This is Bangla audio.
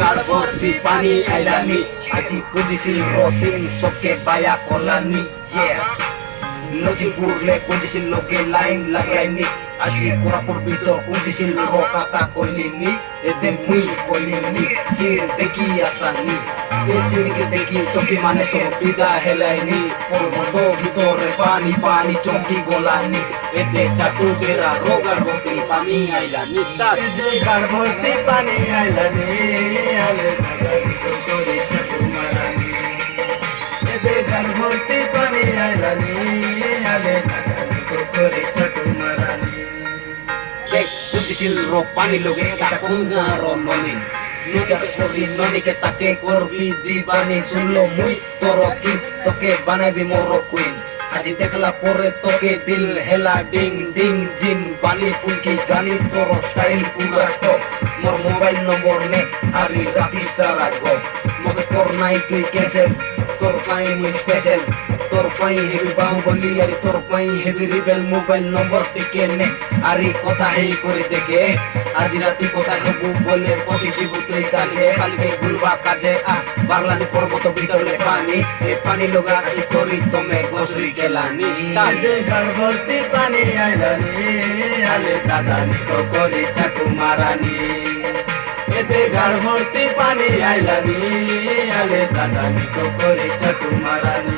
গাড় ভর্তি পানি আইলানি আজি খুঁজিছিল রসিন সবকে বায়া করলানি নদী পুরলে খুঁজিছিল লোকে লাইন লাগাইনি আজি কোরাপুর ভিতর খুঁজিছিল রকাতা কইলিনি এতে মুই কইলিনি জির দেখি আসানি এসিনিকে দেখি তোকে মানে সব বিদা হেলাইনি পর্বত ভিতরে পানি পানি চমকি গলানি এতে চাটু বেরা রোগার ভর্তি পানি আইলানি স্টার্ট গাড় ভর্তি পানি আইলানি আলে দাদানি করে চাটু মারানি এতে গাড় ভর্তি পানি আইলানি আলে দাদানি করে চাটু মারানি দেখ খুঁজিছিল রোগ পানি লোকে এটা কুঞ্জার ননি নদীকে করি নদীকে তাকে করবি দিবানি শুনলো মুই তোর কি তোকে বানাইবি মোর কুইন আজি দেখলা পরে তোকে দিল হেলা ডিং ডিং জিন বালি ফুলকি গানি তোর স্টাইল পুরা টপ মোর মোবাইল নম্বর নে আরি রাখি সারা গো মগে কর নাই তুই ক্যান্সেল তোর পাই মুই স্পেশাল তোর পাই হেভি বাহুবলি আরে তোর পাই হেভি রিবেল মোবাইল নম্বর টিকে নে আরে কথা হেই করে দেখে আজি রাতি কথা হেবু বলে পতি জীবু তুই কালিকে ভুলবা কাজে বাংলানি পর্বত ভিতরে পানি এ পানি লোগা আসি করি তোমে গোসরি গেলানি এতে গাড় ভর্তি পানি আইলানি আলে দাদানি করে চাটু মারানি এতে গাড় ভর্তি পানি আইলানি আলে দাদানি করে চাটু মারানি